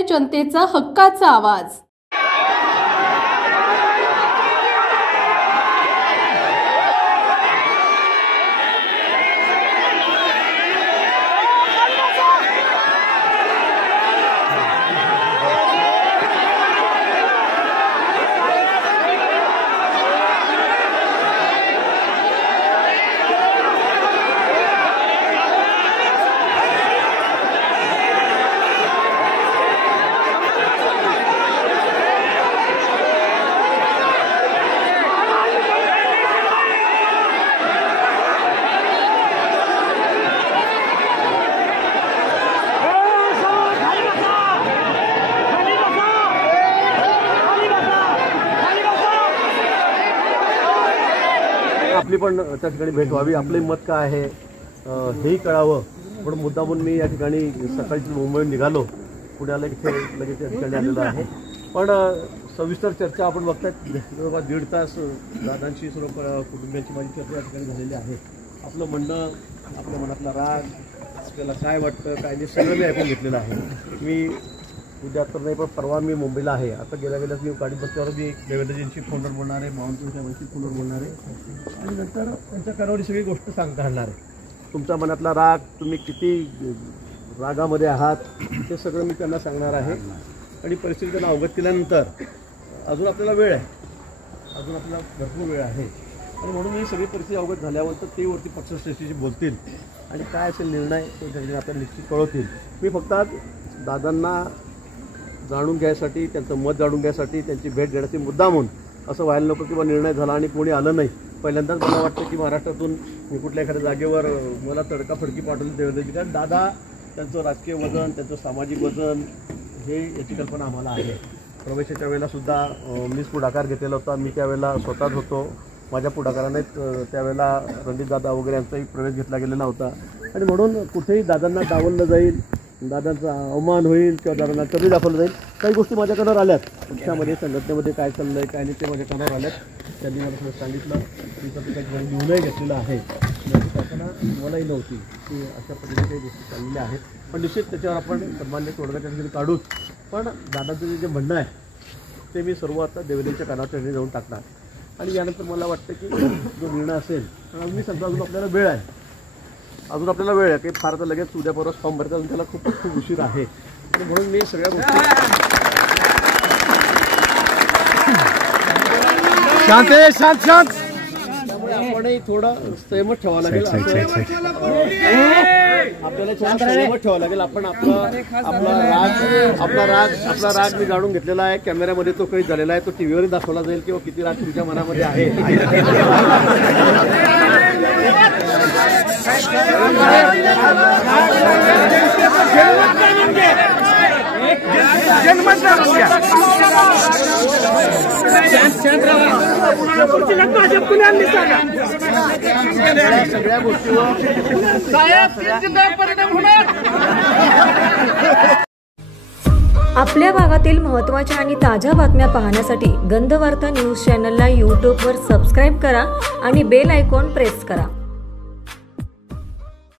म्हणजे जनतेचा हक्काचा आवाज। आपली पण त्या ठिकाणी भेट व्हावी, आपले मत काय आहे हेही कळावं पण मुद्दामून मी या ठिकाणी सकाळी मुंबईहून निघालो, पुण्याला इथे लगेच या ठिकाणी आलेलो आहे। पण सविस्तर चर्चा आपण बघताय, जवळपास 1.5 तास दादांची सर्व कुटुंबियांची माझी चर्चा या ठिकाणी झालेली आहे। आपलं म्हणणं, आपल्या मनातला राग, आपल्याला काय वाटतं काय नाही सगळं मी ऐकून घेतलेलं आहे। मी उद्या तर नाही पण परवा मी मुंबईला आहे। आता गेल्याच मी गाडी बसल्यावर मी देवेंद्रजींशी फोनवर बोलणार आहे, बावनकुळेंशी फोनवर बोलणार आहे आणि नंतर त्यांच्या कानावर सगळी गोष्ट सांगता येणार आहे। तुमच्या मनातला राग, तुम्ही किती रागामध्ये आहात हे सगळं मी त्यांना सांगणार आहे आणि परिस्थिती त्यांना अवगत केल्यानंतर अजून आपल्याला वेळ आहे, अजून आपल्याला भरपूर वेळ आहे आणि म्हणून ही सगळी परिस्थिती अवगत झाल्यावर तर ते वरती पक्षश्रेष्ठीशी बोलतील आणि काय असेल निर्णय ते त्यांनी आपल्याला निश्चित कळवतील। मी फक्त आज दादांना जाणून घ्यायसाठी, त्यांचं मत जाणून घ्यायसाठी, त्यांची भेट घेण्याची मुद्दा म्हणून असं व्हायला नको की निर्णय झाला आणि कोणी आलं नाही। पहिल्यांदाच मला वाटतं की महाराष्ट्रातून मी कुठल्या एखाद्या जागेवर मला तडकाफडकी पाठवली देवेंद्रजी, कारण दादा त्यांचं राजकीय वजन, त्यांचं सामाजिक वजन हे याची कल्पना आम्हाला आहे। प्रवेशाच्या वेळेलासुद्धा मीच पुढाकार घेतलेला होता, मी त्यावेळेला स्वतःच होतो, माझ्या पुढाकाराने त्यावेळेला रणजितदादा वगैरे यांचाही प्रवेश घेतला गेलेला होता आणि म्हणून कुठेही दादांना डावललं जाईल, दादांचा अवमान होईल किंवा दादांना कमी दाखवलं जाईल, काही गोष्टी माझ्या कानावर आल्यात। पक्षामध्ये संघटनेमध्ये काय चाललं आहे काय नाही ते माझ्या कानावर आल्यात, त्यांनी मला सगळं सांगितलं, तिचं काही लिहूनही घेतलेलं आहे। कल्पना मलाही नव्हती की अशा पद्धतीने काही गोष्टी चाललेल्या आहेत, पण निश्चित त्याच्यावर आपण सन्मान्य तोडगाच्या ठिकाणी काढूच। पण दादाचं जे म्हणणं आहे ते मी सर्व आता देवेंद्रच्या कानावर ठिकाणी जाऊन टाकणार आणि यानंतर मला वाटतं की जो निर्णय असेल, मी सांगतो अजून आपल्याला वेळ आहे, अजून आपल्याला वेळ आहे की फार तर लगेच उद्या परवा फॉर्म भरता अजून त्याला खूप खूप उशीर आहे आणि म्हणून मी सगळ्या गोष्टी शांत त्यामुळे आपणही थोडं संयम ठेवावं लागेल, आपल्याला संयम ठेवावं लागेल। आपण आपला राग मी जाणून घेतलेला आहे, कॅमेऱ्यामध्ये तो काही झालेला आहे, तो टीव्हीवर दाखवला जाईल किंवा किती राग तुमच्या मनामध्ये आहे। सगळ्या गोष्टीवर आपल्या भागातील महत्त्वाच्या आणि ताज्या बातम्या पाहण्यासाठी गंधवार्ता न्यूज चॅनलला यूट्यूबवर सबस्क्राईब करा आणि बेल आयकॉन प्रेस करा।